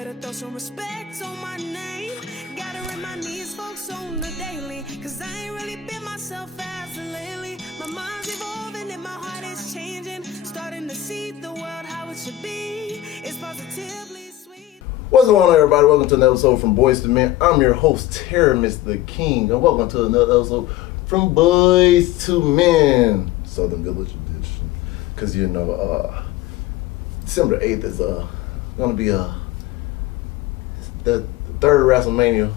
better throw some respect on my name. Gotta remind these folks on the daily, cause I ain't really been myself as of lately. My mind's evolving and my heart is changing. Starting to see the world how it should be. It's positively sweet. What's going on, everybody? Welcome to another episode from Boyz II Men. I'm your host, Mr. the King, and welcome to another episode from Boyz II Men, Southern Village Edition. Cause you know, December 8th is gonna be the third WrestleMania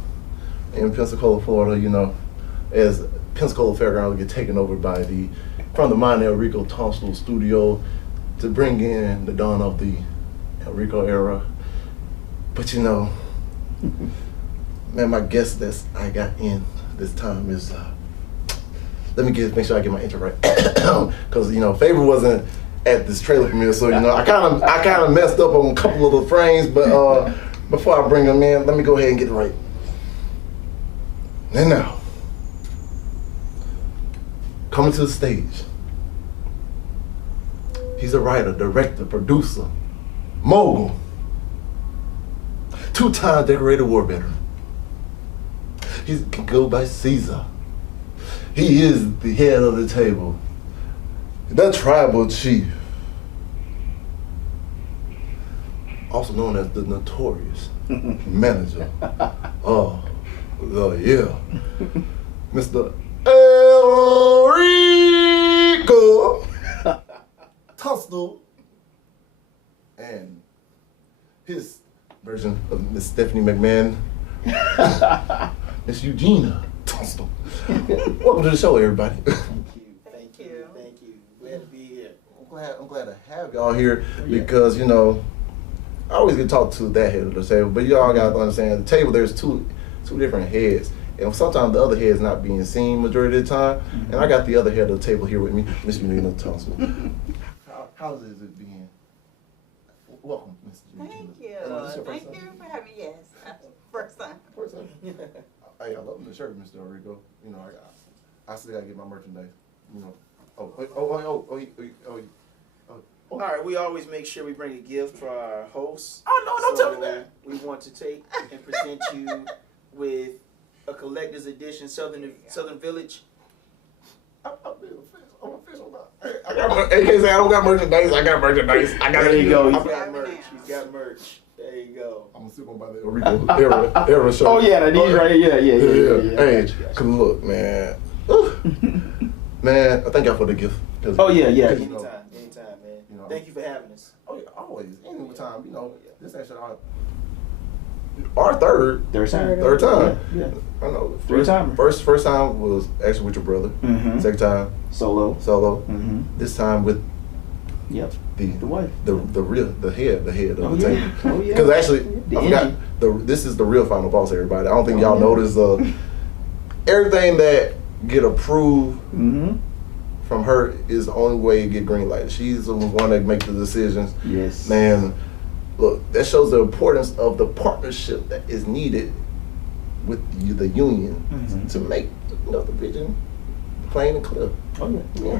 in Pensacola, Florida. You know, as Pensacola Fairgrounds will get taken over by from the mighty Elrico Tunstall studio to bring in the dawn of the Elrico era. But you know, man, my guest that I got in this time is, let me make sure I get my intro right, because you know, Favor wasn't at this trailer premiere, so you know, I kind of messed up on a couple of the frames. But before I bring him in, let me go ahead and get it right. And now, coming to the stage, he's a writer, director, producer, mogul, two-time decorated war veteran. He can go by Caesar. He is the head of the table, the tribal chief, also known as the notorious manager of the year, Mr. Elrico Tunstall, and his version of Miss Stephanie McMahon, Miss Eugena Tunstall. Welcome to the show, everybody. Thank you. Glad to be here. I'm glad to have y'all here because, you know, I always get to talk to that head of the table, but y'all got to understand the table, there's two different heads. And sometimes the other head is not being seen majority of the time. And I got the other head of the table here with me, Miss Eugena Tunstall. How is it being? Welcome, Miss Eugena. Thank you. Thank you for having me. Yes, first time. First time. Hey, I love the shirt, Mr. Elrico. You know, I still gotta get my merchandise. You know. All right, we always make sure we bring a gift for our hosts. Oh no! Don't tell me that. We want to take and present you with a collector's edition Southern Village. I'm official now. I can't say I don't got merchandise. I got merchandise. There you go. He's got merch. He's got merch. There you go. I'm still gonna buy the Elrico era shirt. Oh yeah, that is right. Yeah. Hey, cause look, man. Man, I thank y'all for the gift. Oh yeah. Anytime, Anytime, man. You know, Thank you for having us. Oh yeah, always. Anytime. You know, this actually our third time. Yeah. I know. First time was actually with your brother. Mm-hmm. Second time Solo. Mm-hmm. This time with the wife. The head of the table. Oh yeah. Because actually, I forgot. This is the real Final Boss, everybody. I don't think y'all noticed everything that get approved from her is the only way to get green light. She's the one that makes the decisions. Yes. Man, look, that shows the importance of the partnership that is needed with the union to make the vision plain and clear. Oh yeah.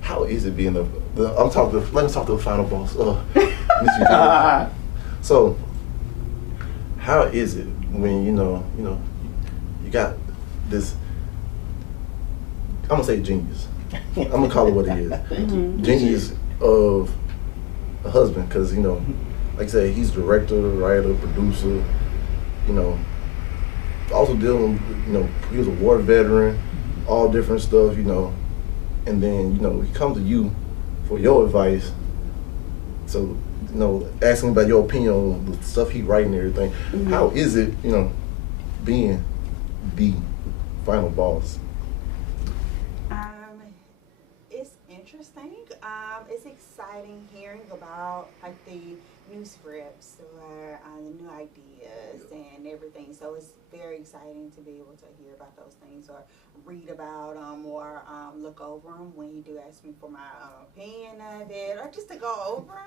How is it being let me talk to the Final Boss, Miss Eugena. So, how is it when you know you got this? I'm gonna say genius. I'm gonna call it what it is. Genius of a husband, because you know, like I said, he's director, writer, producer. You know, also dealing. You know, he was a war veteran, all different stuff. You know, and then you know he comes to you for your advice. So you know, asking about your opinion on the stuff he writing and everything. How is it, you know, being the final boss? It's interesting. It's exciting hearing about like the new scripts or the new ideas and everything. So it's very exciting to be able to hear about those things or read about them or look over them when you do ask me for my opinion of it or just to go over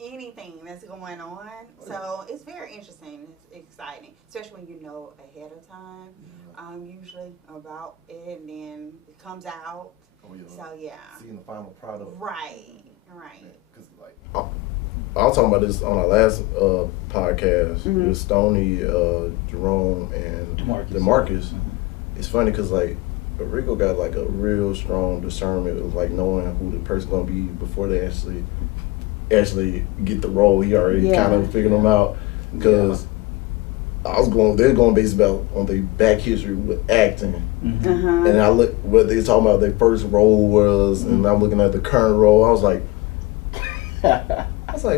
anything that's going on. So it's very interesting. It's exciting, especially when you know ahead of time, usually about it, and then it comes out. Oh, yeah. So yeah. Seeing the final product. Right. Because I was talking about this on our last podcast with Stoney, Jerome, and DeMarcus. It's funny because like Rico got like a real strong discernment of like knowing who the person's gonna be before they actually get the role. He already kind of figured them out because they're going based on their back history with acting, and I look what they talking about their first role was, and I'm looking at the current role. I was like,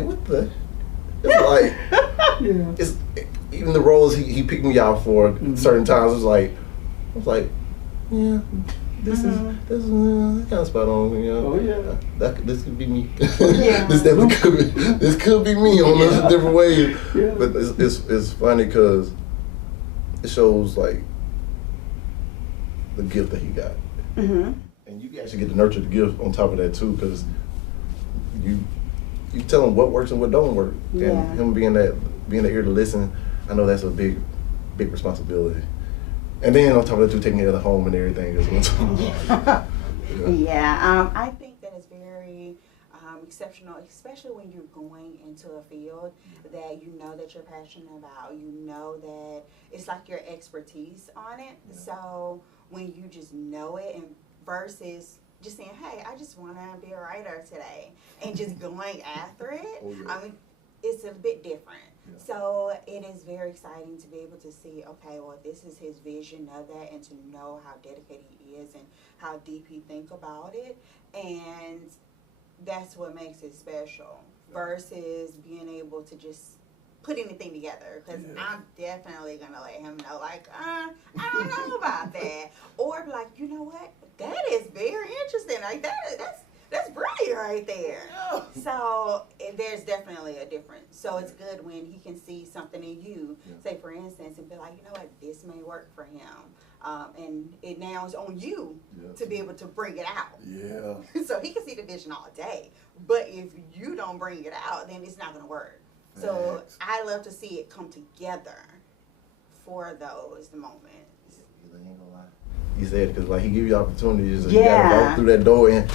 what the? It's like, it's even the roles he picked me out for certain times. I was like, yeah, this is kind of spot on. You know, this could be me. This definitely could be. This could be me on a different way. But it's funny because it shows like the gift that he got, and you actually get to nurture the gift on top of that too, because you tell him what works and what don't work, and him being the ear to listen. I know that's a big responsibility. And then on top of that, too, taking care of the home and everything as well. I think that is very exceptional, especially when you're going into a field that you know that you're passionate about. You know that it's like your expertise on it. So when you just know it, and versus just saying, hey, I just want to be a writer today, and just going after it, I mean, it's a bit different. So it is very exciting to be able to see, okay, well, this is his vision of that, and to know how dedicated he is and how deep he think about it. And that's what makes it special versus being able to just put anything together. Because I'm definitely going to let him know, like, I don't know about that. Or be like, you know what? That is very interesting. Like, that's brilliant right there. So there's definitely a difference. So it's good when he can see something in you, say for instance, and be like, you know what, this may work for him. And it now is on you to be able to bring it out. So he can see the vision all day. But if you don't bring it out, then it's not going to work. So I love to see it come together for those moments. You said because like he give you opportunities, you gotta walk through that door and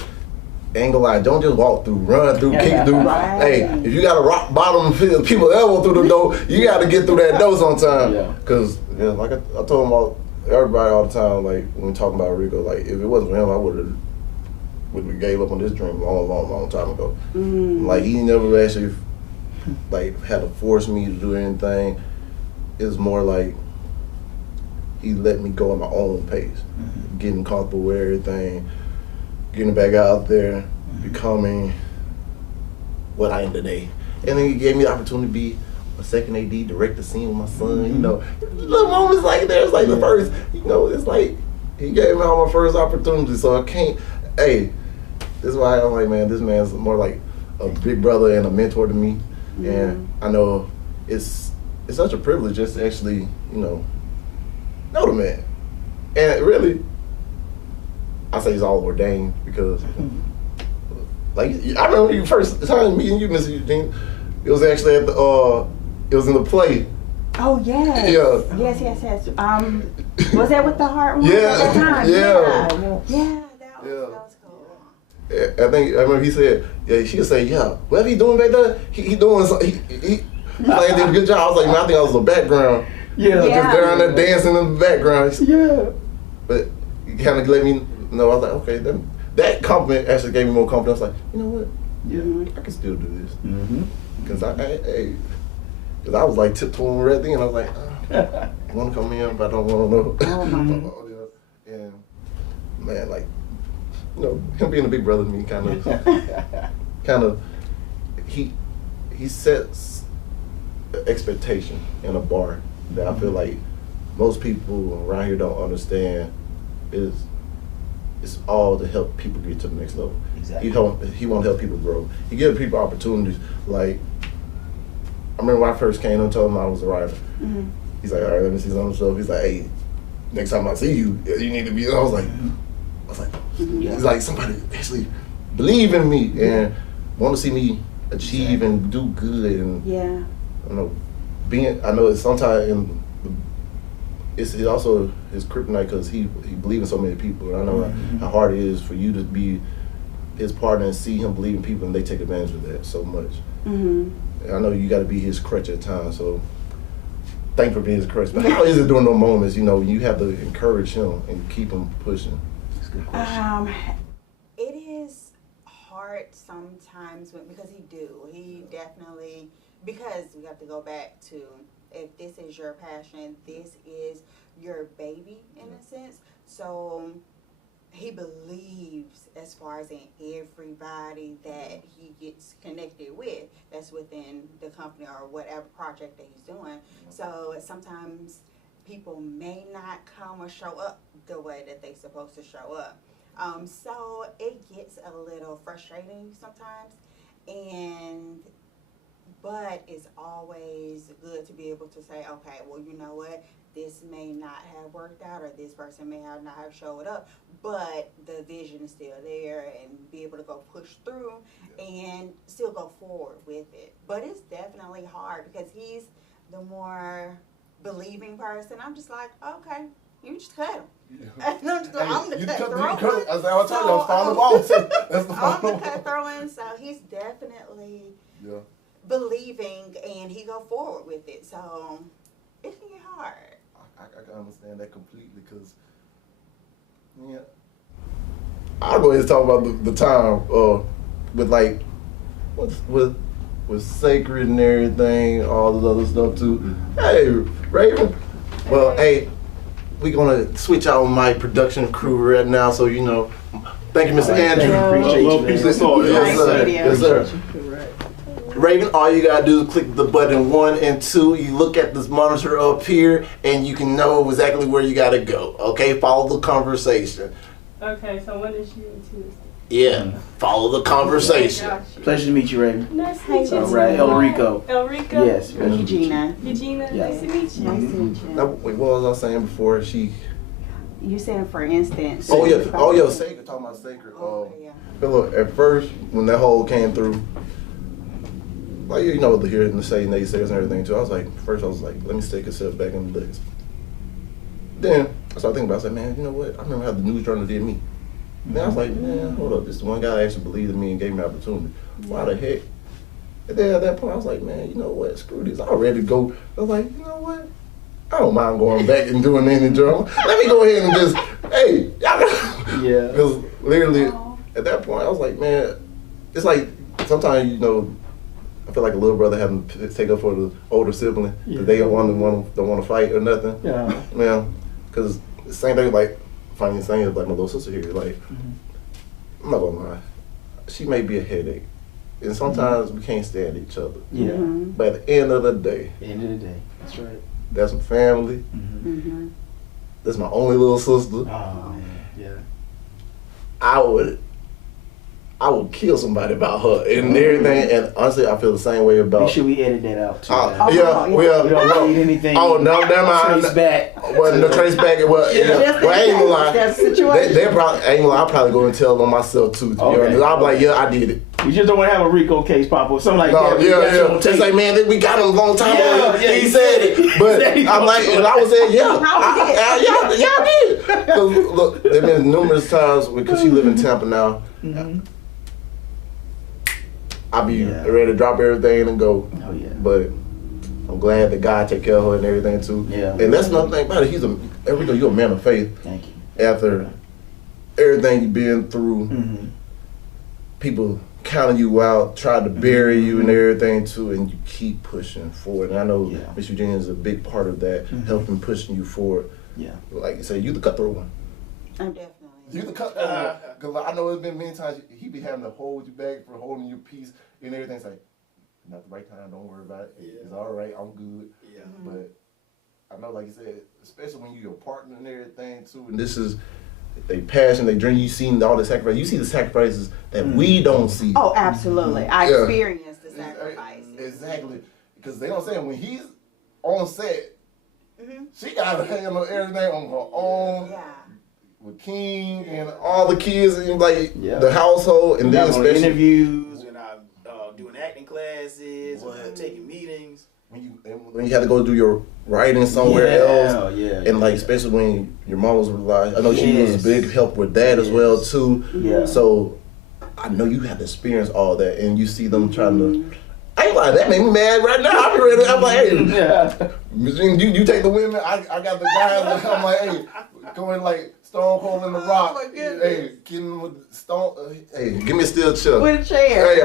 ain't gonna lie, don't just walk through, run through, kick through. Hey, if you got a rock bottom, people elbow through the door, you got to get through that door sometime. Because like I told everybody all the time, like when we talking about Rico, like if it wasn't for him, I would have gave up on this dream long time ago. Like he never actually like had to force me to do anything. It was more like he let me go at my own pace, getting comfortable with everything, getting back out there, becoming what I am today. And then he gave me the opportunity to be a second AD, direct the scene with my son, you know. Little moments like that, it's like the first, you know, it's like he gave me all my first opportunity, so I can't, this is why I'm like, man, this man's more like a big brother and a mentor to me. And I know it's such a privilege just to actually, you know the man. And really, I say he's all ordained because, like, I remember you first time meeting you, Mr. Eugene. It was actually at it was in the play. Oh yes. Yes. Was that with the heart one? Yeah. At that time? Yeah. That was cool. I remember he said, she would say, whatever he doing back there, he doing something. He like, did a good job. I was like, man, I think I was the background. Just down there dancing in the background. But he kind of let me know. I was like, okay, then that compliment actually gave me more confidence. Like, you know what? I can still do this. Because I was like tiptoeing right then. I was like, I want to come in, but I don't want to know. And man, like, you know, him being a big brother to me, kind of, he sets an expectation and a bar that I feel like most people around here don't understand. It's all to help people get to the next level. Exactly. He won't help people grow. He gives people opportunities. Like, I remember when I first came and told him I was a writer. He's like, all right, let me see some stuff. He's like, hey, next time I see you, you need to be. I was like, he's like, somebody actually believe in me and want to see me achieve and do good. And I know it's sometimes it's also his kryptonite because he believes in so many people. And I know how hard it is for you to be his partner and see him believe in people, and they take advantage of that so much. Mm-hmm. And I know you got to be his crutch at times, so thank you for being his crutch. But how is it during those moments, you know, you have to encourage him and keep him pushing? That's a good question. It is hard sometimes because he definitely, because we have to go back to, if this is your passion, this is your baby in a sense. So he believes as far as in everybody that he gets connected with that's within the company or whatever project that he's doing. So sometimes people may not come or show up the way that they're supposed to show up. So it gets a little frustrating sometimes, but it's always good to be able to say, okay, well, you know what, this may not have worked out, or this person may have not have showed up, but the vision is still there, and be able to go push through and still go forward with it. But it's definitely hard because he's the more believing person. I'm just like, okay, you just cut him. I'm the cutthroat. I was telling you, I was Final Boss. That's the I'm Final the cutthroat, so he's definitely believing, and he go forward with it. So it can get hard. I can understand that completely, because I'll go ahead and talk about the time with like with Sacred and everything, all this other stuff too. Hey, Raven. Well, hey, we're gonna switch out my production crew right now, so you know. Thank you, Mr. Andrew. Appreciate you, man. Yes, sir. Video. Yes, sir. Raven, all you gotta do is click the button 1 and 2. You look at this monitor up here, and you can know exactly where you gotta go. Okay, follow the conversation. Okay, so when is she in Tuesday? Yeah, follow the conversation. Pleasure to meet you, Raven. Nice to meet you. All right, Elrico. Elrico? Yes. Eugena. Eugena, Yeah. nice to meet you. Nice to meet you. Now, wait, what was I saying before? You said, for instance. Sacred. Talking about Sacred. Yeah. Look, at first, when that whole came through, like, you know, hearing the say naysayers and everything too, I was like, let me stick myself back in the list. Then I started thinking about it. I said, man, you know what? I remember how the news journal did me. Then I was like, man, hold up. This is one guy that actually believed in me and gave me an opportunity. Why the heck? And then at that point, I was like, man, you know what? Screw this. I'm ready to go. I was like, you know what? I don't mind going back and doing any journal. Let me go ahead and just, hey, y'all. Yeah. Because literally, at that point, I was like, man, it's like sometimes, you know, I feel like a little brother having to take up for the older sibling because they don't want to fight or nothing. Yeah. Man, because the same thing, like, funny thing is like my little sister here. Like, I'm not gonna lie, she may be a headache, and sometimes we can't stand each other. Yeah. But at the end of the day, That's right. that's my family. That's my only little sister. Oh man. Yeah. I would kill somebody about her and everything. And honestly, I feel the same way about. Make sure we edit that out too. We don't need anything. Oh no, never mind. Trace back. Well, no trace back. Well, I ain't gonna lie. That's the situation. They probably, I ain't gonna lie. I'll probably go and tell on myself too. To be honest, I'll be like, yeah, I did it. We just don't want to have a RICO case pop up, something like that. It's like, man, we got him a long time ago. Yeah, he said it, but I'm like, and I was saying, y'all did. Cause look, there've been numerous times because she live in Tampa now. I be ready to drop everything and go. Oh yeah. But I'm glad that God take care of her and everything too. Yeah. And that's another thing about it. Elrico, you're a man of faith. Thank you. After everything you've been through, people counting you out, tried to bury you and everything too, and you keep pushing forward. And I know Miss Eugenia is a big part of that, helping pushing you forward. Yeah. Like you say, you the cutthroat one. I'm definitely. You the cutthroat one. Because I know it's been many times he be having to hold you back for holding your peace and everything. It's like, not the right time, don't worry about it. It's all right, I'm good. Yeah. But I know, like you said, especially when you're your partner and everything too, and this is they passion, they dream. You seen all the sacrifices. You see the sacrifices that we don't see. Oh, absolutely. I experienced the sacrifices. Exactly, because they don't say when he's on set, she got to handle everything on her own. Yeah. With King and all the kids and like the household, and then especially interviews and doing acting classes, taking meetings. When you had to go do your writing somewhere else, and like especially when your mom was alive, I know she was a big help with that as well too. Yeah. So I know you have to experience all that, and you see them trying to. I ain't like that made me mad right now. I'm ready. I'm like, hey, you take the women. I got the guys. I'm like, hey, going like Stone Cold in the Rock. my goodness. Hey, getting with Stone. Hey, give me a steel chair. With a chair. Hey,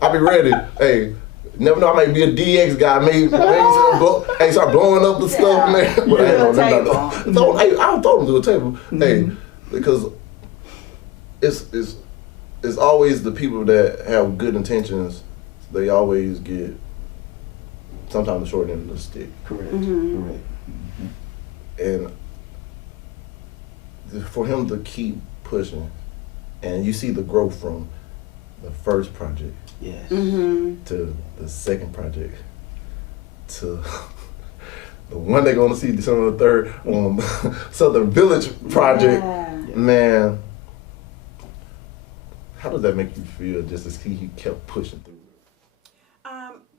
I'll be ready. Hey. Never know, I might be a DX guy. Maybe start blowing up the stuff, man. But I don't throw them to a table. Hey, because it's always the people that have good intentions. They always get sometimes the short end of the stick. Correct. And for him to keep pushing, and you see the growth from the first project. Yes. To the second project, to the one they're gonna see December the 3rd on Southern Village project. Yeah. Man, how does that make you feel just to see he kept pushing through it?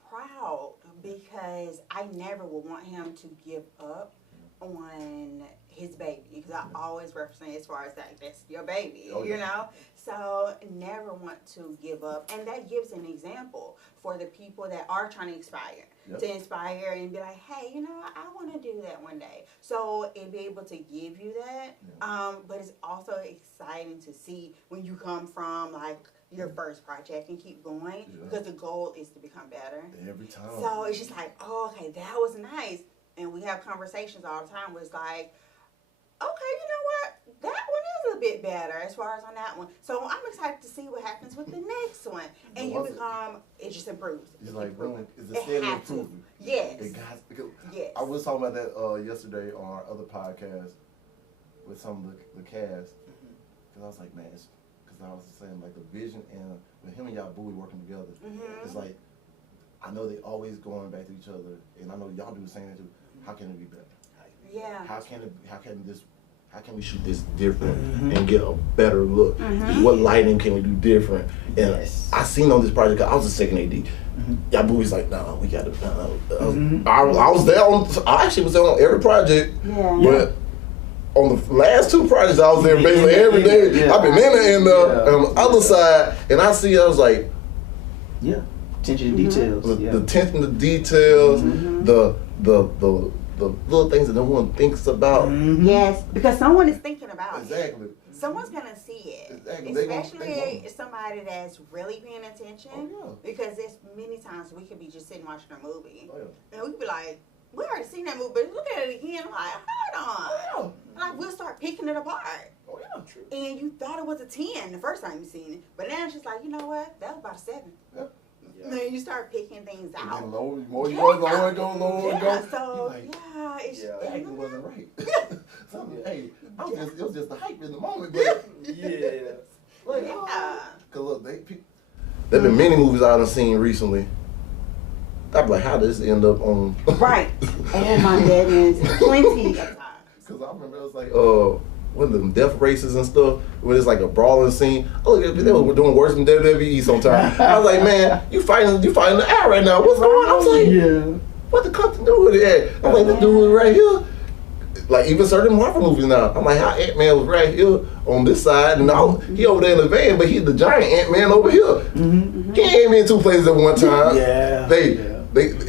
Proud because I never would want him to give up on his baby because I always represent as far as that's your baby, you know? So never want to give up. And that gives an example for the people that are trying to inspire. To inspire and be like, hey, you know, I want to do that one day. So it'd be able to give you that. But it's also exciting to see when you come from like your first project and keep going because the goal is to become better. Every time. So it's just like, oh, okay, that was nice. And we have conversations all the time where it's like, okay, you know what? That one is a bit better as far as on that one. So I'm excited to see what happens with the next one. And you become, it just improves. It's like, it's a steady improvement. Yes. Because yes. I was talking about that yesterday on our other podcast with some of the cast. Because I was like, man, because I was saying like the vision and with him and y'all Bowie working together, it's like, I know they always going back to each other, and I know y'all do the same thing too. How can it be better? Yeah. How can we shoot this different and get a better look? What lighting can we do different? And I seen on this project, I was a second AD. Y'all Bowie's like, nah, we got to. I was there I actually was there on every project, but on the last two projects, I was there basically every day. I've been in there and on the other side, and I was like, attention to details. The attention to details, the little things that no one thinks about. Yes, because someone is thinking about Exactly. it. Someone's gonna see it. Exactly. Especially somebody that's really paying attention. Because there's many times we could be just sitting watching a movie. And we'd be like, we already seen that movie, but look at it again, like, hold on. Like, we'll start picking it apart. True. And you thought it was a 10 the first time you seen it. But now it's just like, you know what? That was about a 7. Then you start picking things out. And lower you go, lower it go. So, like, it's the acting wasn't right. Hey, it was just the hype in the moment, but Cause look, there've been many movies I've seen recently. I'd be like, how does this end up on? Right. Oh my goodness, plenty of times. Cause I remember it was like, one of them death races and stuff, where it's like a brawling scene. Oh, they were doing worse than WWE sometimes. I was like, man, you fighting the air right now. What's going on? I was like, what the continuity at? I'm like, this dude right here. Like even certain Marvel movies now. I'm like, how Ant-Man was right here on this side, and now he over there in the van, but he's the giant Ant-Man over here. He ain't me in two places at one time. They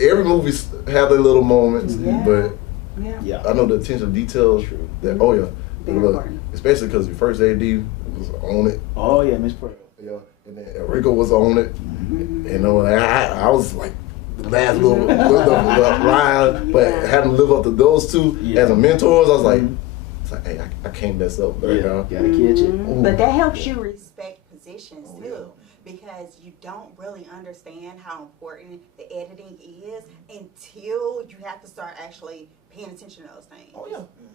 every movie have their little moments, but I know the attention to details. That look, especially because your first AD was on it. Oh yeah, Miss Pearl. Yeah, and then Elrico was on it. You know, and I was like the last little line, but having to live up to those two as a mentors, I was like, it's like, hey, I can't mess up right now. Gotta catch it. But that helps you respect positions too. Because you don't really understand how important the editing is until you have to start actually paying attention to those things.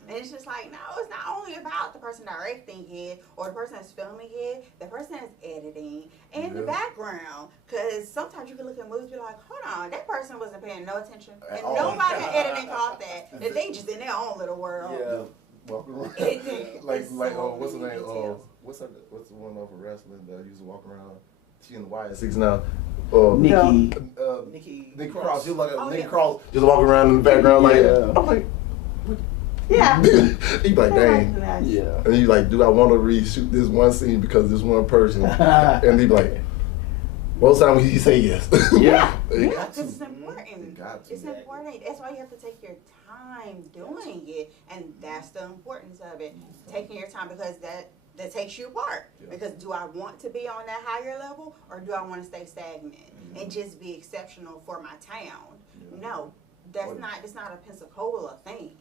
And it's just like, no, it's not only about the person directing it or the person that's filming it, the person that's editing and the background. Because sometimes you can look at movies and be like, hold on, that person wasn't paying no attention. And nobody in editing caught that. That they just in their own little world. Walking around. What's the name? What's the one over wrestling that used to walk around? She in the YS6 now. Nikki Cross. She was like Nikki Cross, just walking around in the background like. I'm like, Yeah. You be like, dang. Yeah. And you like, do I want to reshoot this one scene because this one person? And he be like, most time he say yes. Yeah. You Yeah, got because to. it's important. You got to. It's important. That's why you have to take your time doing it, and that's the importance of it. Taking your time, because that takes you apart. Yeah. Because do I want to be on that higher level, or do I want to stay stagnant and just be exceptional for my town? Yeah. No, it's not a Pensacola thing.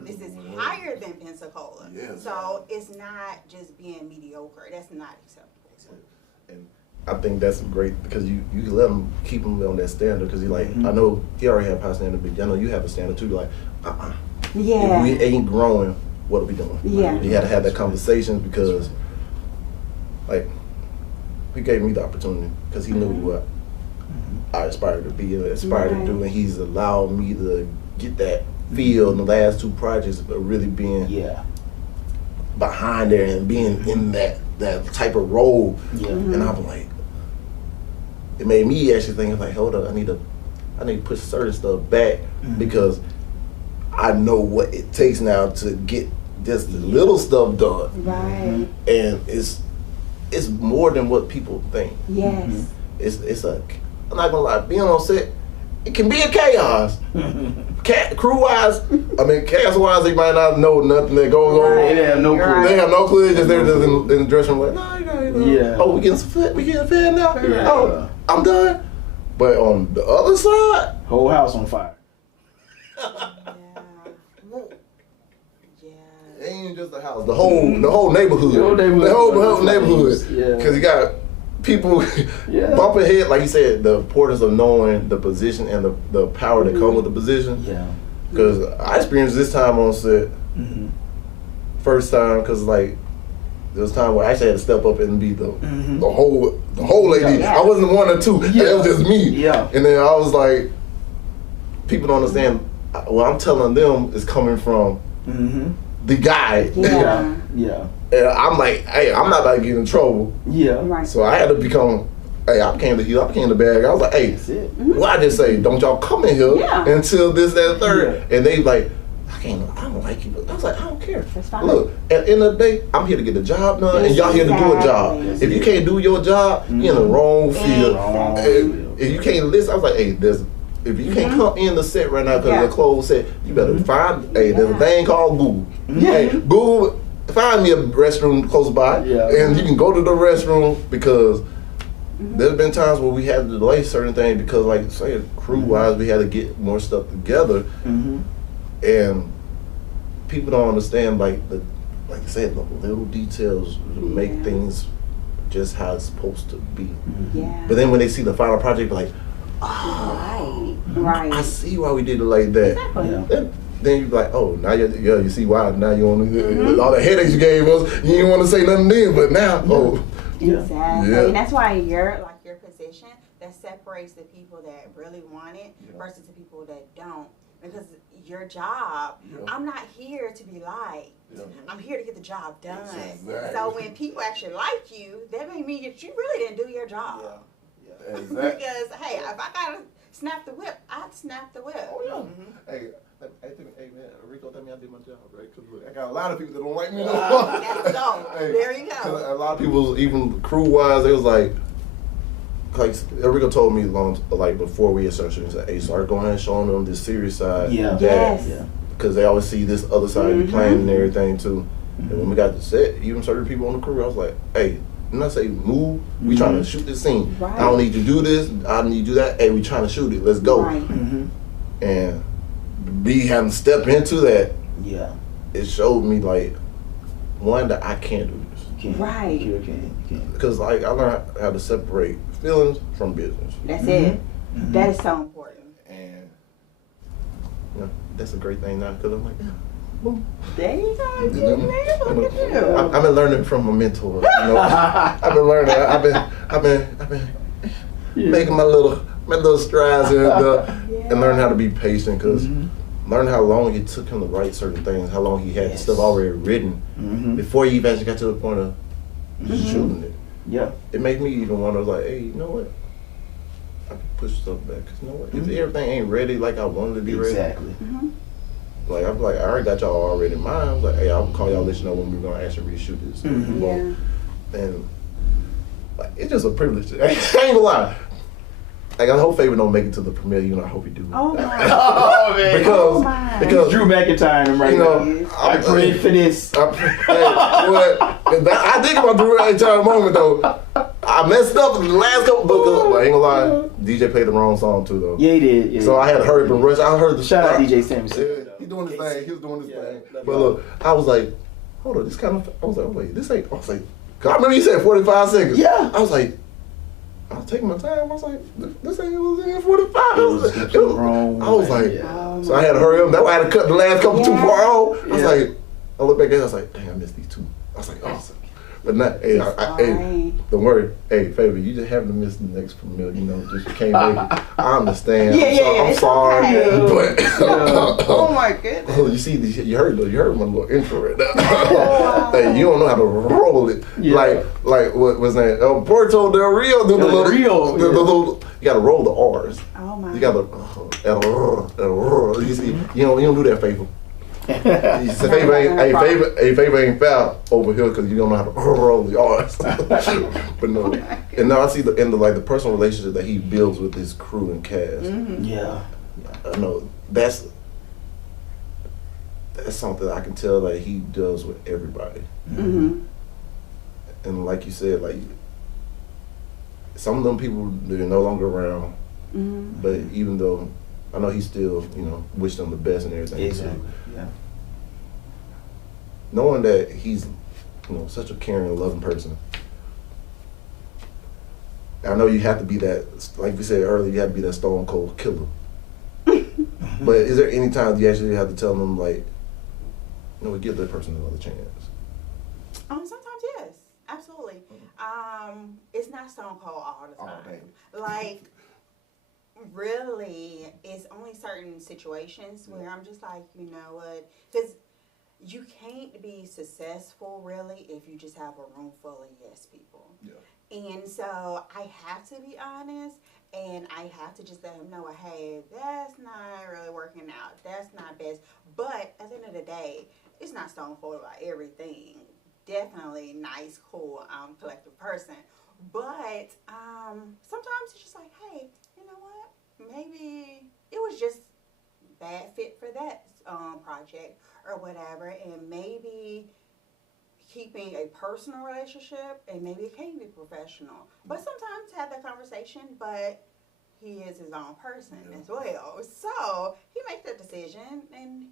This is higher than Pensacola. Yes. So it's not just being mediocre. That's not acceptable. And I think that's great because you let him keep him on that standard because he like I know he already have high standard, but I know you have a standard too. Like, Yeah. if we ain't growing, what are we doing? Yeah. You had to have that conversation because, like, he gave me the opportunity because he knew what I aspired to be and aspired to do, and he's allowed me to get that feel in the last two projects, but really being behind there and being in that type of role. Yeah. And I'm like, it made me actually think, like, hold up, I need to push certain stuff back because I know what it takes now to get just the little stuff done. Right. And it's more than what people think. Yes. It's a, I'm not gonna lie, being on set, it can be a chaos. Crew wise, I mean, cast wise, they might not know nothing that goes on. They have no clue. They have no clue. They're just in the dressing room like, no. Yeah. Oh, we getting fed now. Yeah. Oh, I'm done. But on the other side, Whole house on fire. it ain't just the house. The whole neighborhood. The whole neighborhood. The whole neighborhood. Yeah. Because you got people bumping head, like you said, the importance of knowing the position and the power that come with the position. Yeah. Because I experienced this time on set, first time, because like there was time where I actually had to step up and be the whole lady. Yeah. I wasn't one or two. Yeah. It was just me. Yeah. And then I was like, people don't understand. What I'm telling them is coming from the guy. Yeah. Yeah. And I'm like, hey, I'm not about to get in trouble. Yeah. Right. So I had to become, hey, I became the heel, I became the bad guy. I was like, hey, That's it. what I just say, don't y'all come in here until this, that, and third. Yeah. And they like, I don't like you. I was like, I don't care. That's fine. Look, at the end of the day, I'm here to get the job done, and y'all here to do a job. Exactly. If you can't do your job, you're in the wrong field. Exactly. If you can't listen, I was like, hey, if you can't come in the set right now because it's a closed set, you better find, there's a thing called Google. Hey, Google, find me a restroom close by, and you can go to the restroom because there's been times where we had to delay certain things because, like, say, crew-wise, we had to get more stuff together, and people don't understand, like I said, the little details make things just how it's supposed to be. Yeah. But then when they see the final project, they're like, Right. I see why we did it like that. Exactly. Yeah. Then you be like, oh, now you see why. Now you want all the headaches you gave us. You didn't want to say nothing then, but now, Exactly. Yeah. And that's why your position that separates the people that really want it versus the people that don't. Because your job, I'm not here to be liked. I'm here to get the job done. Exactly. So when people actually like you, that may mean that you really didn't do your job. Exactly. Because, hey, if I gotta snap the whip, I'd snap the whip. Oh, yeah. Hey, I think, man, Rico told me I did my job, right? Because I got a lot of people that don't like me no more. Let's go. There you go. A lot of people, even crew-wise, they was like Elrico told me before we had started shooting, he said, hey, start going and showing them this serious side. Yeah. Yes. Because they always see this other side you playing and everything too. And when we got to set, even certain people on the crew, I was like, hey, I'm not saying move, we trying to shoot this scene. Right. I don't need you to do this, I don't need you to do that. Hey, we trying to shoot it, let's go. Right. And me having to step into that, it showed me like, one, that I can't do this. Right. You can't. Because like I learned how to separate feelings from business. That's it. That is so important. And that's a great thing now because I'm like, boom. There you go. Look at you. I've been learning from a mentor. You know, I've been learning. I've been making my little strides and learning how to be patient because learning how long it took him to write certain things, how long he had the stuff already written before he even got to the point of shooting it. Yeah. It made me even wonder, like, hey, you know what? I can push stuff back. Cause you know what? If everything ain't ready like I wanted to be ready, Exactly. Like I'm like, I already got y'all already in mind. I was like, hey, I'll call y'all, let you know when we're gonna actually reshoot this. Mhm. Yeah. And like, it's just a privilege. I ain't gonna lie. Like I hope Favorite don't make it to the premiere. You know, I hope he do. Oh my. Oh man. Because Drew McIntyre and right you now. know, I prayed for this. I think about Drew McIntyre moment though. I messed up in the last couple, but I ain't gonna lie, DJ played the wrong song too though. Yeah, he did. Yeah. So I had to hurry up and rush. I heard the Shout out DJ Sammy. Yeah, he doing his thing. He was doing his Yeah, thing. love But you. look, I was like, hold on, this kind of. I was like, wait, this ain't. I was like, 'cause I remember he said 45 seconds. Yeah. I was like, I was taking my time. I was like, this ain't was in 45. It was wrong. I was like, Yeah. so I had to hurry up. That's why I had to cut the last couple too Yeah. far off. I was Yeah. like, I look back at it, I was like, dang, I missed these two. I was like, awesome. But not, hey, hey, don't worry. Hey, Favor, you just happen to miss the next premiere. You know, just you can't make it. I understand. I'm it's sorry. okay. But Oh my goodness. oh, you see, you heard my little intro right now. Hey, you don't know how to roll it. Yeah. Like what was that? Puerto del Rio. Do the Del little, Rio, the yeah. little. You gotta roll the R's. Oh my. You gotta. You see, you don't do that, Favor. You say, Favor ain't foul over here because you don't know how to roll the R's. But no, and now I see the personal relationship that he builds with his crew and cast. Yeah. I know that's something I can tell that he does with everybody. Mm-hmm. And like you said, like some of them people they're no longer around. Mm-hmm. But even though I know he still, wish them the best and everything. Exactly. Yeah. Knowing that he's, such a caring and loving person. I know you have to be that, like we said earlier, you have to be that stone cold killer. But is there any time you actually have to tell them, like, give that person another chance? Sometimes yes, absolutely. It's not stone cold all the time. man. Like, really, it's only certain situations where I'm just like, you know what? Because you can't be successful really if you just have a room full of yes people. Yeah. And so I have to be honest, and I have to just let him know, hey, that's not really working out. That's not best. But at the end of the day, it's not stone cold about everything. Definitely nice, cool, collective person. But sometimes it's just like, hey, you know what? Maybe it was just bad fit for that project or whatever, and maybe keeping a personal relationship, and maybe it can be professional. But sometimes have that conversation, but he is his own person as well. So he makes that decision, and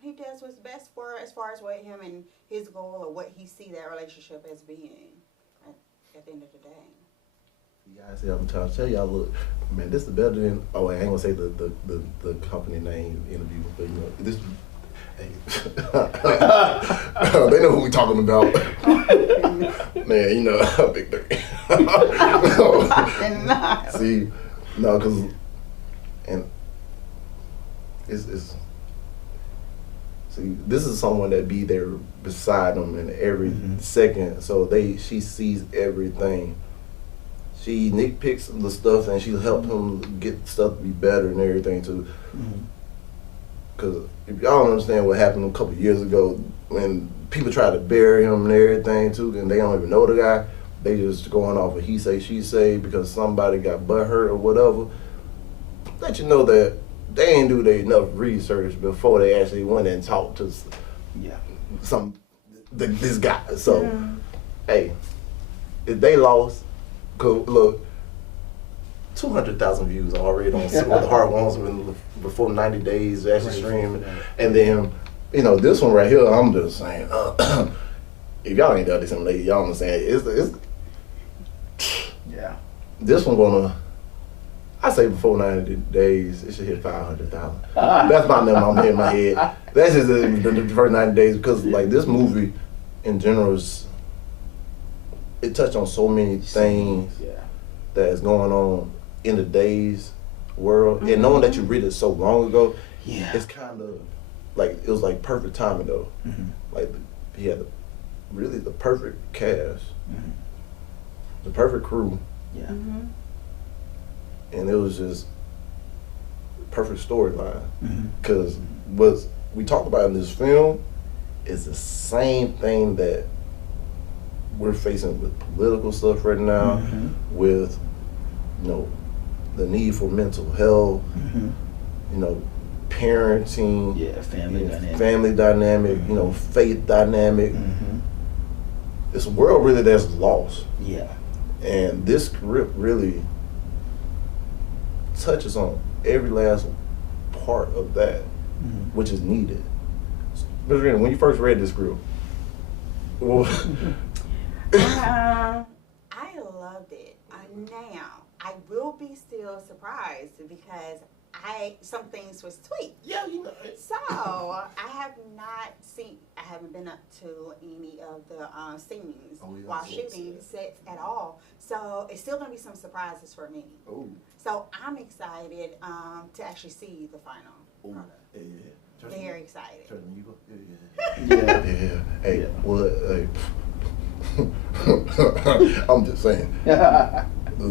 he does what's best for as far as what him and his goal or what he see that relationship as being at the end of the day. You guys see, I'm trying to tell y'all, look, man, this is better than, I ain't gonna say the company name interview, but this, hey, they know who we talking about. Man, big thing. See, no, cause, and it's, see, this is someone that be there beside them in every second, so she sees everything. She nitpicks the stuff and she'll help him get stuff to be better and everything too. Because if y'all don't understand what happened a couple of years ago when people tried to bury him and everything too, and they don't even know the guy, they just going off of he say, she say because somebody got butthurt or whatever. Let you know that they ain't do enough research before they actually went and talked to this guy. So, hey, if they lost, cause look, 200,000 views already on the Hard Ones before 90 days actually streaming, and then this one right here, I'm just saying, if y'all ain't done this in late, y'all understand it's this one gonna. I say before 90 days, it should hit 500,000. That's my number I'm hitting in my head. That's just the first 90 days because like this movie in general it touched on so many things that is going on in today's world. And knowing that you read it so long ago, it's kind of like, it was like perfect timing though. Like he had really the perfect cast, the perfect crew. And it was just perfect storyline because what we talked about in this film is the same thing that we're facing with political stuff right now, with, you know, the need for mental health, you know, parenting, family dynamic, you know, faith dynamic. It's a world really that's lost. Yeah. And this script really touches on every last part of that, which is needed. But when you first read this script, well, I loved it. Now, I will be still surprised because some things was tweaked. yeah, you know. So, I haven't been up to any of the scenes while shooting sets at all. So, it's still going to be some surprises for me. Oh. So, I'm excited to actually see the final product. Yeah. Very excited. You go. Yeah. Yeah. Hey, well, hey. I'm just saying.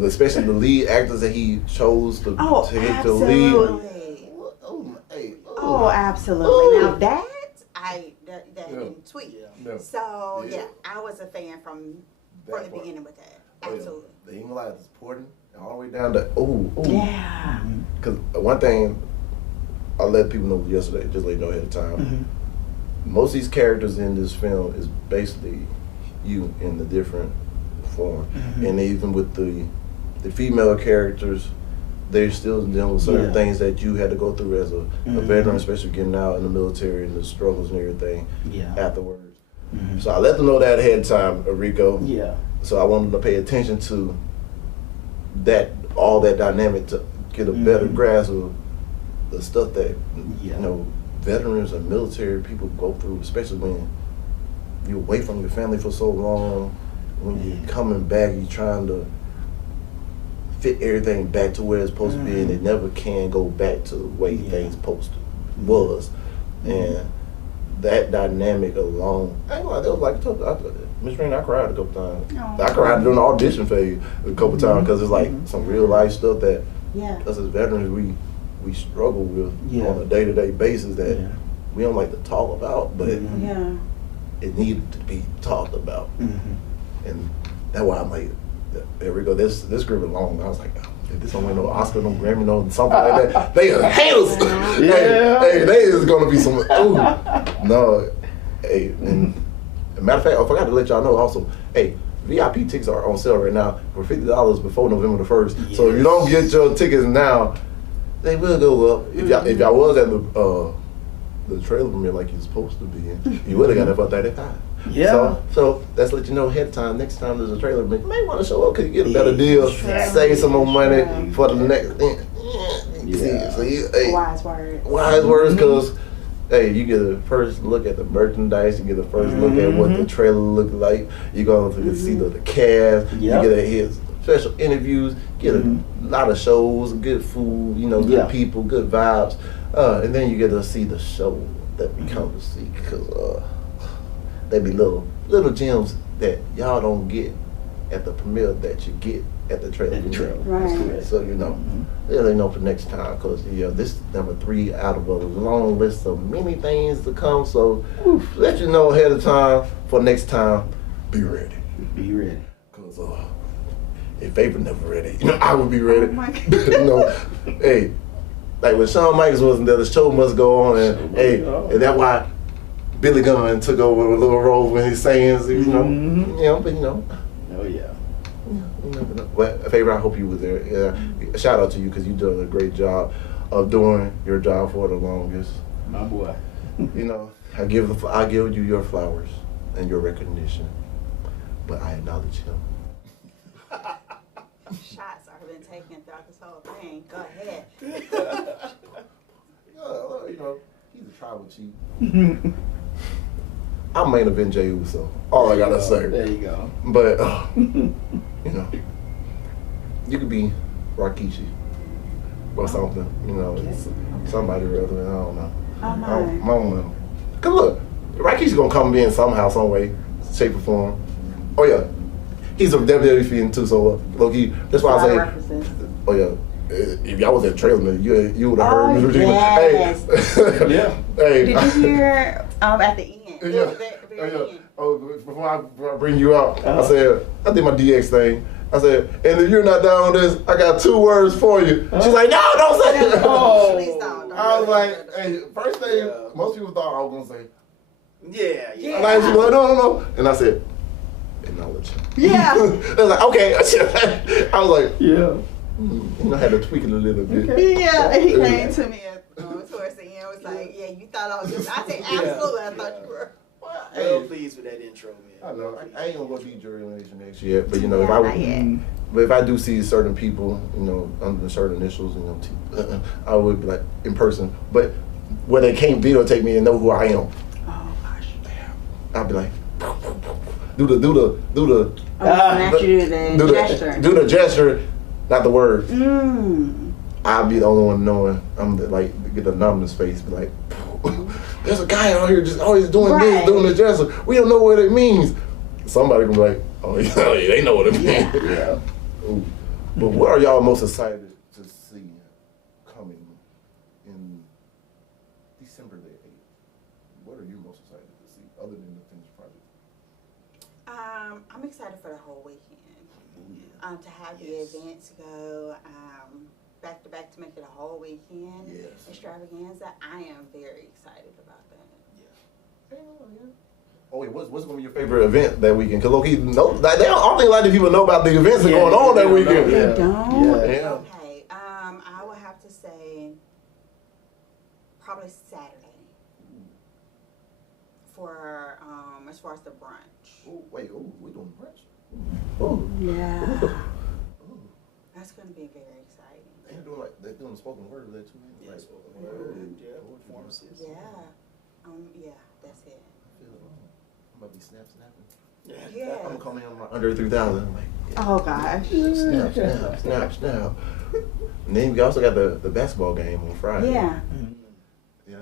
Especially the lead actors that he chose to take the lead. Oh, absolutely. Now that didn't tweet. No. So I was a fan from the beginning with that. Absolutely. The ain't gonna lie, it's important all the way down to Yeah. Because one thing I let people know yesterday, just let you know ahead of time. Most of these characters in this film is basically you in the different form, and even with the female characters, they're still dealing with certain things that you had to go through as a veteran, especially getting out in the military and the struggles and everything afterwards. So I let them know that ahead of time, Elrico. Yeah. So I wanted to pay attention to that, all that dynamic, to get a better grasp of the stuff that you know veterans and military people go through, especially when you're away from your family for so long. When you're coming back, you're trying to fit everything back to where it's supposed to be, and it never can go back to the way things supposed to was. And that dynamic alone, I ain't gonna lie, that was like Miss Rain, I cried a couple times. No. I cried during the audition phase a couple times because it's like some real life stuff that us as veterans we struggle with on a day-to-day basis that we don't like to talk about, but it needed to be talked about. And that's why I'm like, there we go. This group is long. I was like, if this don't win no Oscar, no Grammy, no something like that, they are haters. Hey, they is gonna be some. No, hey. And matter of fact, I forgot to let y'all know also. Hey, VIP tickets are on sale right now for $50 before November the 1st. So if you don't get your tickets now, they will go up. If y'all was at the trailer premiere like you're supposed to be in, you would have got it for $35. Yeah. So that's let you know ahead of time. Next time there's a trailer, you may want to show up because you get a better deal, save some more money for the next. See, Wise words. Wise words, because hey, you get a first look at the merchandise, you get a first look at what the trailer look like. You're going to see the cast. You get to hear special interviews. Get a lot of shows, good food. You know, good people, good vibes, and then you get to see the show that we come to see because. They be little gems that y'all don't get at the premiere that you get at the trailer. Right. So you know, they know for next time because this is number 3 out of a long list of many things to come. So let you know ahead of time for next time. Be ready. Be ready. Cause if Favorite never ready, I would be ready. Oh my God. Hey, like when Shawn Michaels wasn't there, the show must go on, and and that's why. Billy Gunn took over a little role when he sings, but Oh yeah. You never know. Well, Favorite, I hope you were there. Yeah, shout out to you because you did a great job of doing your job for the longest. My boy. I give you your flowers and your recognition, but I acknowledge him. Shots are been taken throughout this whole thing. Go ahead. He's a tribal chief. I'm main event Jey Uso. All I gotta say. There you go. But you could be Rikishi or something. Somebody rather. I don't know. Oh my. I don't know. Cause look, Rikishi's gonna come in somehow, some way, shape or form. Oh yeah, he's a WWE fan too. So low key, that's why I say. References. Oh yeah, if y'all was at trailer, man, you would have heard Miss Regina. Yes. Hey, Yeah. hey. Did you hear at the end? It Yeah. was at the very end. Oh, before I bring you out, I said, I did my DX thing. I said, and if you're not down with this, I got 2 words for you. She's like, no, don't say it. Oh. Please don't. I was like, hey, first thing, most people thought I was going to say, Yeah. and I was like, no. And I said, acknowledge. Yeah. I was like, okay. I was like, Yeah. I had to tweak it a little bit. Yeah, he came to me towards the end. Was like, yeah, you thought I was. I said, absolutely, I thought you were. Well pleased with that intro, man. I know. I ain't gonna go be jury nation next year, but you know, Yeah, not yet. but if I do see certain people, you know, under certain initials, you know, I would be like in person. But where they can't videotape me and know who I am, Oh gosh. I'll be like, do the I want you to do the gesture. do the gesture, not the word. Mm. I'll be the only one knowing. I'm the, like get the numbness face, be like, there's a guy out here just always doing this, Right. doing the gesture. We don't know what it means. Somebody can be like, oh yeah, they know what it means. Yeah. Ooh. But what are y'all most excited to see coming in December the 8th? What are you most excited to see other than the finished project? I'm excited for the whole weekend. To have the events go back to back to make it a whole weekend Yes. extravaganza. I am very excited about that. Oh wait, what's going to be your favorite event that weekend? Because low-key, no, I don't think a lot of people know about the events that are going on that weekend. Yeah. They don't? Yeah. Okay. I would have to say probably Saturday for as far as the brunch. Oh wait, we doing brunch? Oh, Yeah. oh. That's gonna be very exciting. They're doing the spoken word there too. Yeah, Like, spoken word, performances. Yeah. That's it. I'm about to be snapping. Yeah. I'm gonna come in on my under 3,000. I'm like, Oh gosh. snap. And then we also got the basketball game on Friday. Yeah. Yeah.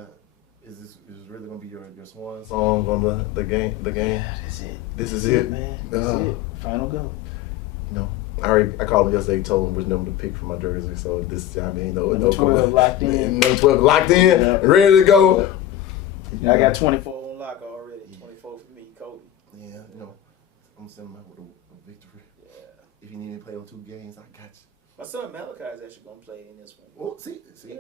Is this really gonna be your swan song on the game? The game. Yeah, that's it. This is it, man. That's it. Final go. You know, I called him yesterday, told him which number to pick for my jersey. So this time, you know, Number 12 locked in. Number 12 locked in, Yeah. ready to go. Yeah, I got 24 on lock already. 24 for me, Kobe. Yeah, you know, I'm sending him out with a victory. Yeah. If you need me to play on 2 games, I got you. My son Malachi is actually gonna play in this one. Well, see, Yeah.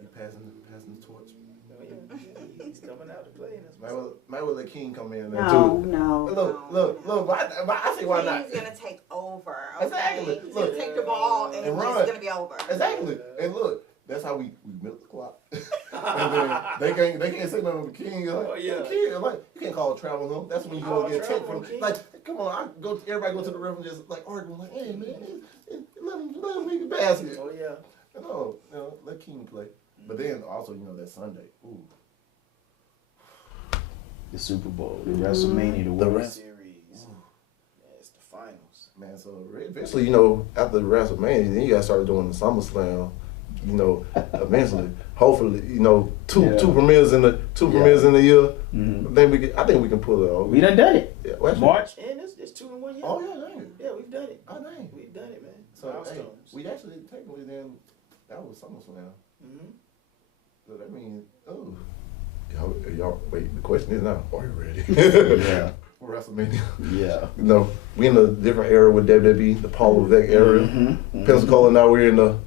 you passing the torch. Oh, yeah. He's coming out to play in this one. Might well let King come in there No, too. no. Look. But I say why not? He's gonna take over. Okay? Exactly. He's Look. gonna take the ball and And it's run. gonna be over. Exactly. And look, that's how we milk the clock. And then they can't say nothing to King. Like, Oh, yeah. King, like you can't call travel them. That's when you Oh, gonna get travel ticked from. King. Like, come on, everybody go to the river and just like arguing like, hey man, let him make the basket. Oh yeah. No, let King play. But then also, that Sunday. Ooh. The Super Bowl, the WrestleMania, the World rest- Series. Yeah, it's the finals. Man, so eventually, after the WrestleMania, then you gotta start doing the SummerSlam. Eventually, hopefully, two premieres in the year. Mhm. Then I think we can pull it off. We done it. Yeah, well, actually- March. And it's 2 in 1 year. Oh yeah, dang it. Yeah, we've done it. Oh dang. We've done it, man. So hey, Milestones. we actually technically then that was SummerSlam. Mm-hmm. So that means y'all wait. The question is now, are you ready? Yeah. For WrestleMania. Yeah. We in a different era with WWE, the Paul Levesque era. Mhm. Pensacola, now we're in the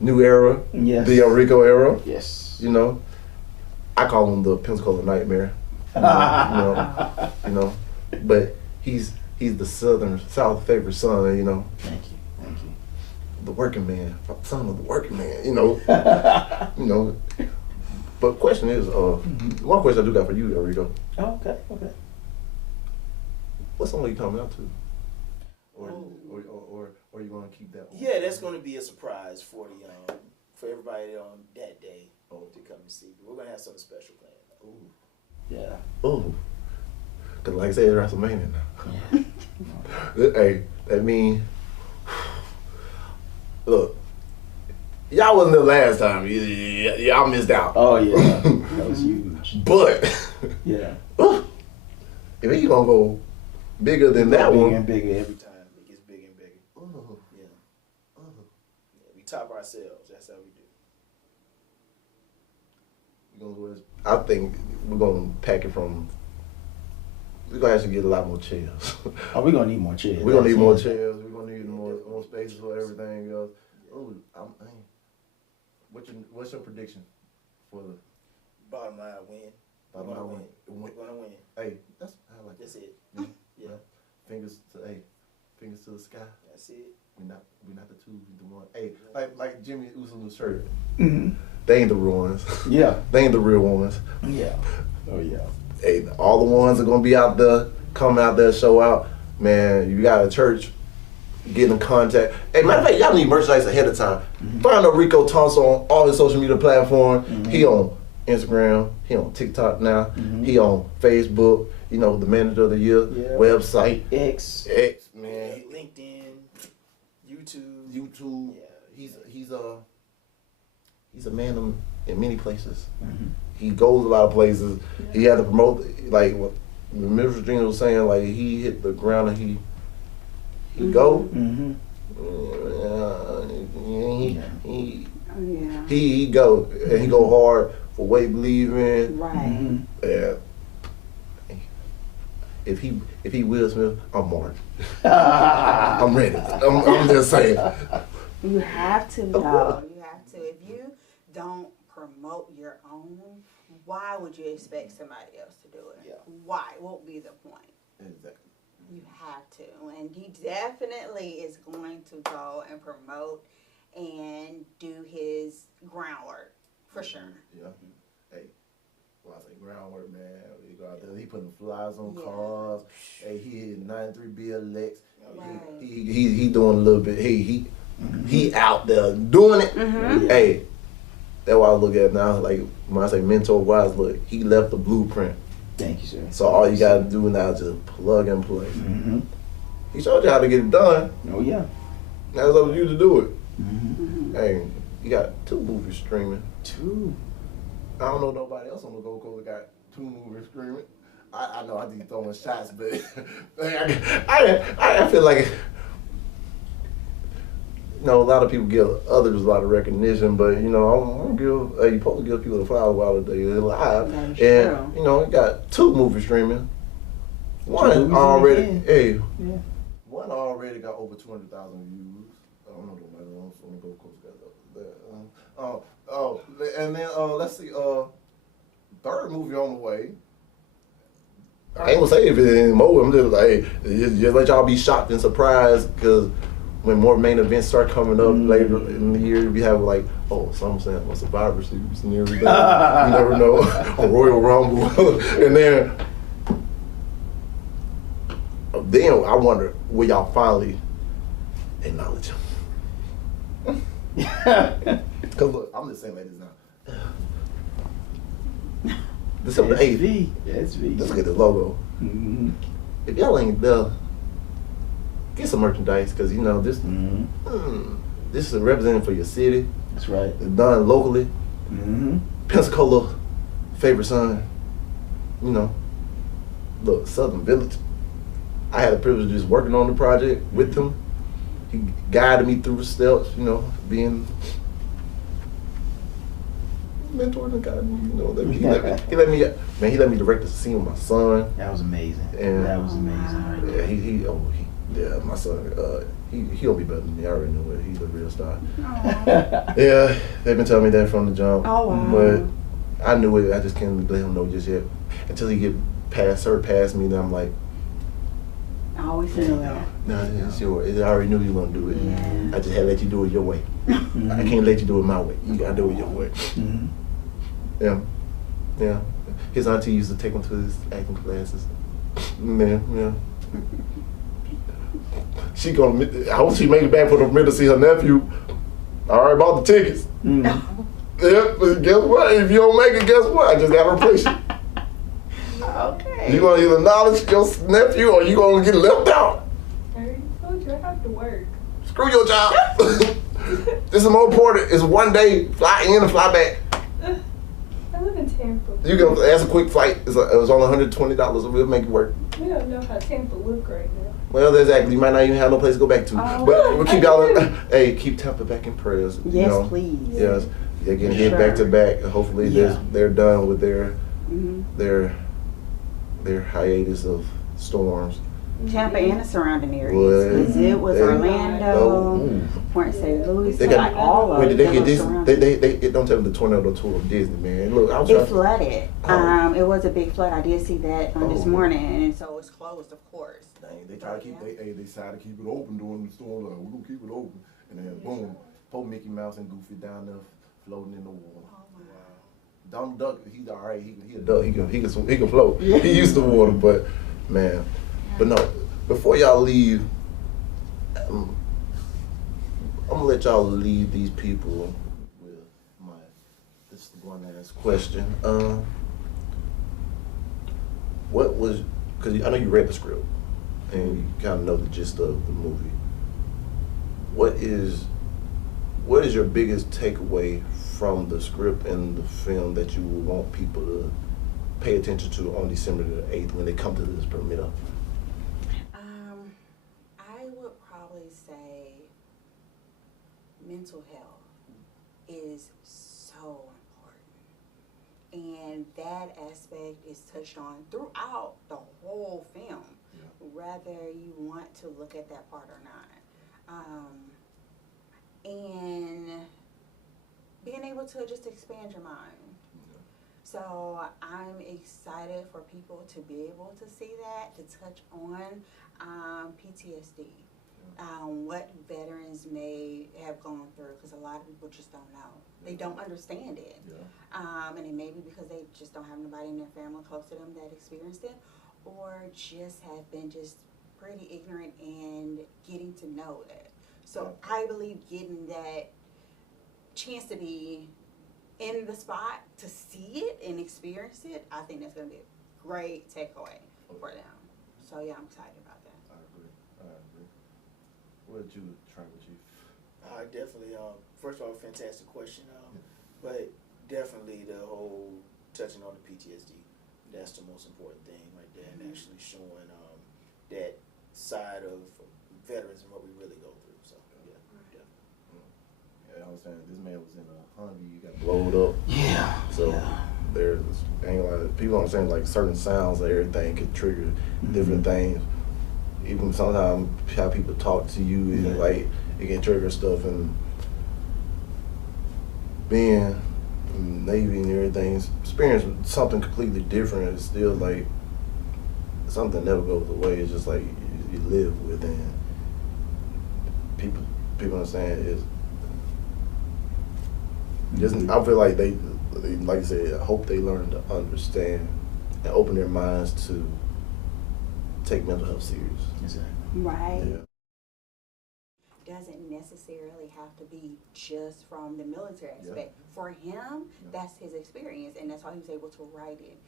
new era, Yes. the Elrico era. Yes. I call him the Pensacola Nightmare. But he's the South favorite son. Thank you. The working man, son of the working man. But question is, one question I do got for you, Elrico. Oh, okay. What song are you coming out to? Or you gonna keep that one? Yeah, that's going to be a surprise for for everybody on that day to come and see. We're going to have something special planned. Yeah. Oh, cause like I said, WrestleMania now. Hey, that mean, look, y'all wasn't there last time. Y'all missed out. Oh yeah. That was huge. But Yeah. if he's gonna go bigger than that Bigger one, and bigger every time. It gets bigger and bigger. oh, Yeah. oh. Yeah, we top ourselves. That's how we do. I think we're gonna pack it from. We're gonna actually get a lot more chairs. Oh, we're gonna need more chairs. We're gonna need more chairs. We're gonna need more spaces for everything else. Oh, what's your prediction for the Bottom line, win. We're gonna win. We're gonna win. Hey, that's I like That's it. Yeah. Fingers to the sky. That's it. We're not the two, we the one. Hey, like Jimmy Uso's shirt. Mm-hmm. They ain't the real ones. Yeah. They ain't the real ones. Yeah. Oh yeah. Hey, all the ones that are gonna be out there, come out there, show out. Man, you got a church, get in contact. Hey, matter of fact, y'all need merchandise ahead of time. Mm-hmm. Find Elrico Tunstall on all his social media platforms. Mm-hmm. He on Instagram, he on TikTok now, Mm-hmm. he on Facebook, the manager of the year, website, X, man, LinkedIn, YouTube. Yeah, he's a man in many places. Mm-hmm. He goes a lot of places. He had to promote, like what Mr. Eugena was saying, like he hit the ground and he go. Mm-hmm. He go and he go hard for what he believe in. Right. Mm-hmm. Yeah. If he Will Smith, I'm Martin. I'm ready. I'm just saying. You have to know. You have to. If you don't promote your own, why would you expect somebody else to do it? Yeah. Why? What would be the point? Exactly. You have to. And he definitely is going to go and promote and do his groundwork, for sure. Yeah. Hey, when I say groundwork, man, he go out there, he putting flies on Yeah. cars. Hey, he hit 93 BLX. Right. He doing a little bit. He out there doing it. Mm-hmm. Hey, that's why I look at it now. Like when I say mentor wise, look, he left the blueprint. Thank you, sir. So all you gotta do now is just plug and play. Mm-hmm. He showed you how to get it done. Oh yeah. Now it's up to you to do it. Mm-hmm. Hey, you got 2 movies streaming. 2. I don't know nobody else on the Gold Coast that got 2 movies streaming. I know I be throwing shots, but I feel like a lot of people give others a lot of recognition, but I'm gonna you supposed to give people the flowers while they're alive. That's And true. you got 2 movies streaming. One movies already, in hey, one already got over 200,000 views. I don't know nobody else on the Gold Coast got that. And then let's see, 3rd movie on the way. I ain't gonna say if it anymore. I'm just like, hey, just let y'all be shocked and surprised because when more main events start coming up later in the year, we have like, some saying on Survivor Series and everything. You never know. A Royal Rumble, and then I wonder, will y'all finally acknowledge him? Because look, I'm just saying like this now. December 8th. That's V. Let's look at the logo. Mm-hmm. If y'all ain't there, get some merchandise because this Mm-hmm. this is representing for your city. That's right. It's done locally. Mm-hmm. Pensacola, favorite son. Look, Southern Village. I had the privilege of just working on the project with him. He guided me through the steps. Being mentor and guide me. He let me direct the scene with my son. That was amazing. And That was amazing. Right Yeah, my son. He'll be better than me. I already know it. He's a real star. Aw. Yeah, they've been telling me that from the jump. Oh, wow. But I knew it. I just can't let him know just yet. Until he get past me, then I'm like, I always feel that. nah, it's yours. I already knew you were gonna do it. Yeah. I just had to let you do it your way. Mm-hmm. I can't let you do it my way. You gotta do it your way. Mm-hmm. Yeah. His auntie used to take him to his acting classes. Man, yeah. I hope she made it back for the minute to see her nephew. I already bought the tickets. Mm-hmm. Yeah, but guess what? If you don't make it, guess what? I just gotta replace you. Okay. You gonna either acknowledge your nephew or you gonna get left out. I already told you I have to work. Screw your job. This is more important. It's one day, fly in and fly back. I live in Tampa. You can ask a quick flight. It was only $120. We'll make it work. We don't know how Tampa look right now. Well, exactly. You might not even have no place to go back to. Oh, but we'll keep y'all. Hey, keep Tampa back in prayers. Yes, you know? please. Yes, they're getting hit Sure. back to back. Hopefully, they're done with their hiatus of storms. Tampa and the surrounding areas. 'Cause it was Orlando, Point St. Louis, They got- like all of When them. did they get this? surrounding. They don't tell them the tornado tour of Disney, man. Look, I was It trying. flooded. Oh. It was a big flood. I did see that this Oh. morning, and so it's closed, of course. Dang, they try to keep. They decided to keep it open during the storm. Like, we're gonna keep it open, and then boom, poor Mickey Mouse and Goofy down there floating in the water. Oh, wow. Donald Duck, he's all right. He a duck. He can float. He used to water, but man, but no. Before y'all leave, I'm gonna let y'all leave these people with this one last question. What was? Because I know you read the script and you kind of know the gist of the movie. What is your biggest takeaway from the script and the film that you would want people to pay attention to on December the 8th when they come to this premiere? I would probably say mental health is so important. And that aspect is touched on throughout the whole film, whether you want to look at that part or not. And being able to just expand your mind. So I'm excited for people to be able to see that, to touch on PTSD, what veterans may have gone through, because a lot of people just don't know. They don't understand it. And it may be because they just don't have nobody in their family close to them that experienced it, or just have been just pretty ignorant and getting to know it. So I believe getting that chance to be in the spot to see it and experience it, I think that's going to be a great takeaway for them. So yeah, I'm excited about that. I agree. What did you try with you? Definitely. First of all, fantastic question. But definitely the whole touching on the PTSD. That's the most important thing right there, and actually showing that side of veterans and what we really go through. So yeah, definitely. Yeah, I was saying this man was in a Humvee, you got blowed up. Yeah. So there's people aren't saying like certain sounds and everything could trigger different things. Even sometimes how people talk to you is like it can trigger stuff, and being in the Navy and everything, experiencing something completely different is still like something never goes away. It's just like you live with, and people understand is just I feel like they like I said, I hope they learn to understand and open their minds to take mental health serious. Exactly. Right. Yeah. Doesn't necessarily have to be just from the military aspect. For him, that's his experience, and that's why he was able to write it.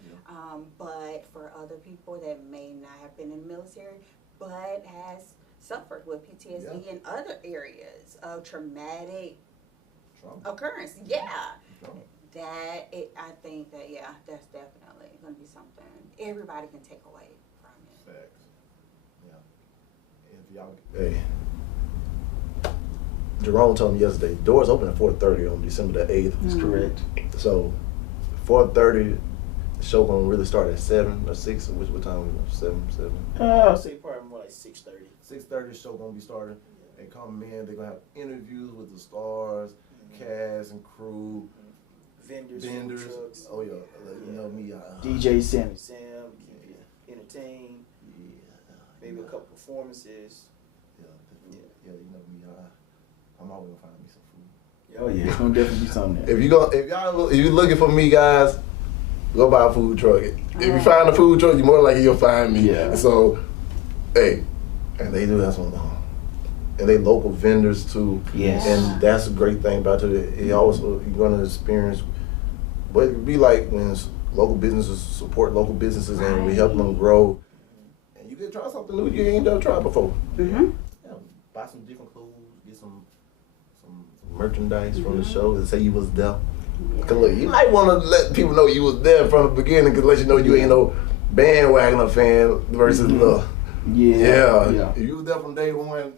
But for other people that may not have been in the military, but has suffered with PTSD in other areas of traumatic occurrence, I think that that's definitely going to be something everybody can take away from it. Facts. Yeah. If y'all, hey, Jerome told me yesterday, doors open at 4:30 on December the 8th. That's correct. So 4:30, the show gonna really start at 7 or 6. Or what time? 7. I'll say probably more like 6:30. 6:30, the show gonna be starting. They come in, they're gonna have interviews with the stars, cast and crew, vendors, food trucks. Oh yeah, you know me. DJ Sam. Sam, keep you entertained. Maybe a couple performances. Yeah, you know me. I'm always gonna find me some food. Oh yeah, it's gonna definitely be something there. If you're looking for me, guys, go buy a food truck. If you find a food truck, you're more likely you'll find me. Yeah. So, hey, and they do have some, and they local vendors too. Yes. And that's a great thing about it. It also you're gonna experience what it be like when local businesses support local businesses and we help them grow. And you can try something new you ain't never tried before. Yeah, buy some different clothes, get some merchandise from the show and say you was there. Cause look, you might want to let people know you was there from the beginning, cause let you know you ain't no bandwagoner fan versus Yeah. If you was there from day one,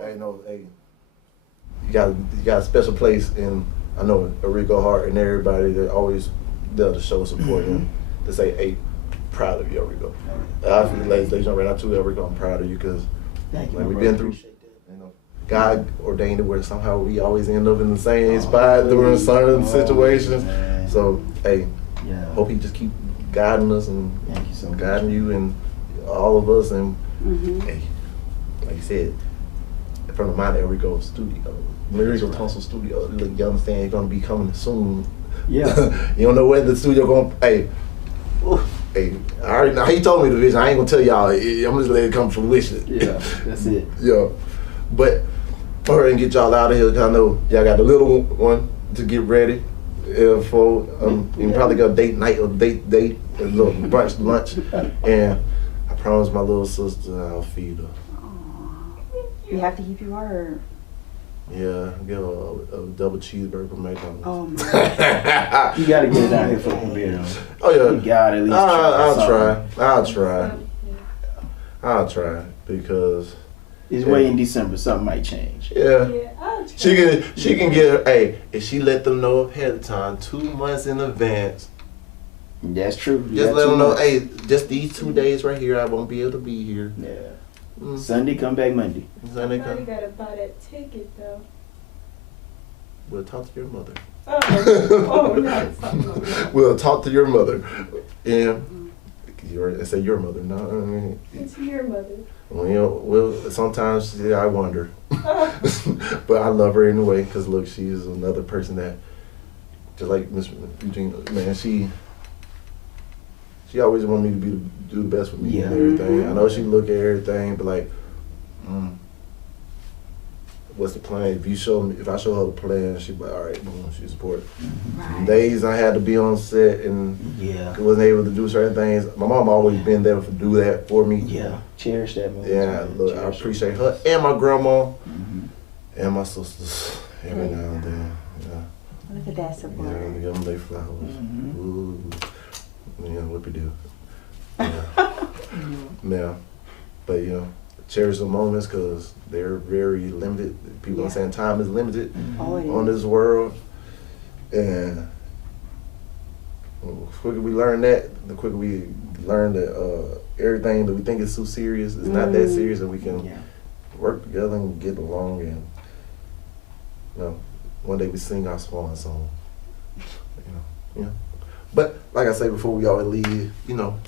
hey, no, hey, you got a special place, and I know Elrico Hart and everybody that always there to show support and to say, hey, proud of you, Elrico. I feel ladies and right now too, Elrico, I'm proud of you because like we've been through, you know, God ordained it where somehow we always end up in the same spot during certain situations. Man. So hey, hope he just keep guiding us and guiding you and all of us, and hey, like you said, from the mind of Elrico studio, Elrico Tunstall studio, you understand you're gonna be coming soon. Yeah. You don't know where the studio gonna. Hey, I already know. He told me the vision. I ain't gonna tell y'all. I'm just letting it come to fruition. Yeah, that's it. Yeah, but hurry and get y'all out of here. Cause I know y'all got the little one to get ready for. You probably got a date night or date, a little brunch, lunch, and I promised my little sister I'll feed her. Aww. You have to keep your word. Yeah, give her a double cheeseburger from McDonald's. Oh my. You gotta get it out here for the beer. Oh yeah. You gotta at least I'll try because it's way in December. Something might change. Yeah. I'll try. She can get hey, if she let them know ahead of time, 2 months in advance. That's true. Just let them know, hey, just these 2 days right here, I won't be able to be here. Yeah. Sunday, come back Monday. Sunday Somebody come. gotta buy that ticket though. We'll talk to your mother. No. We'll talk to your mother. And say your mother. No, I mean, It's your mother. Well, sometimes I wonder. But I love her anyway because look, she is another person that, just like Miss Eugena, man, she always wanted me to do the best for me and everything. I know she look at everything, but like, what's the plan? If I show her the plan, she'd be like, all right, boom, she support it. Right. Days I had to be on set and wasn't able to do certain things. My mom always been there to do that for me. Yeah, cherish that moment. Yeah, look, I appreciate her and my grandma and my sisters every now and then. Yeah. Look at that support. Yeah, give them their flowers. Ooh. Yeah, what we do. Yeah. But you know, cherish the moments because they're very limited. People are saying time is limited on this world, and the quicker we learn that, the quicker we learn that everything that we think is so serious is not that serious, and we can work together and get along, and you know, one day we sing our swan song. You know. But like I say before, we always leave, you know,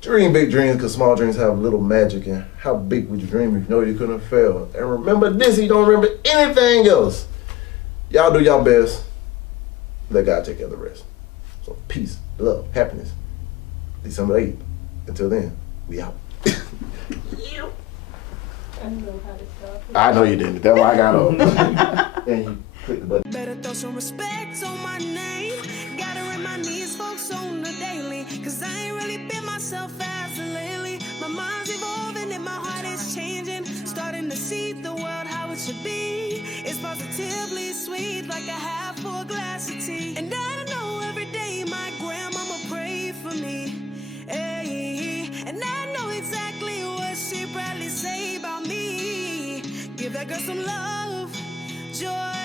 dream big dreams because small dreams have little magic. And how big would you dream if you know you couldn't fail? And remember this, you don't remember anything else. Y'all do y'all best. Let God take care of the rest. So peace, love, happiness. December 8th. Until then, we out. I don't know how to stop it. I know you didn't. That's why I got on. And you click the button. Better throw some respect on my name. Gotta remind these folks on the daily. Cause I ain't really been myself as of lately. My mind's evolving and my heart is changing. Starting to see the world how it should be. It's positively sweet like a half full glass of tea. And I know every day my grandmama prayed for me. Hey, and I know exactly what she probably say about me. Give that girl some love, joy.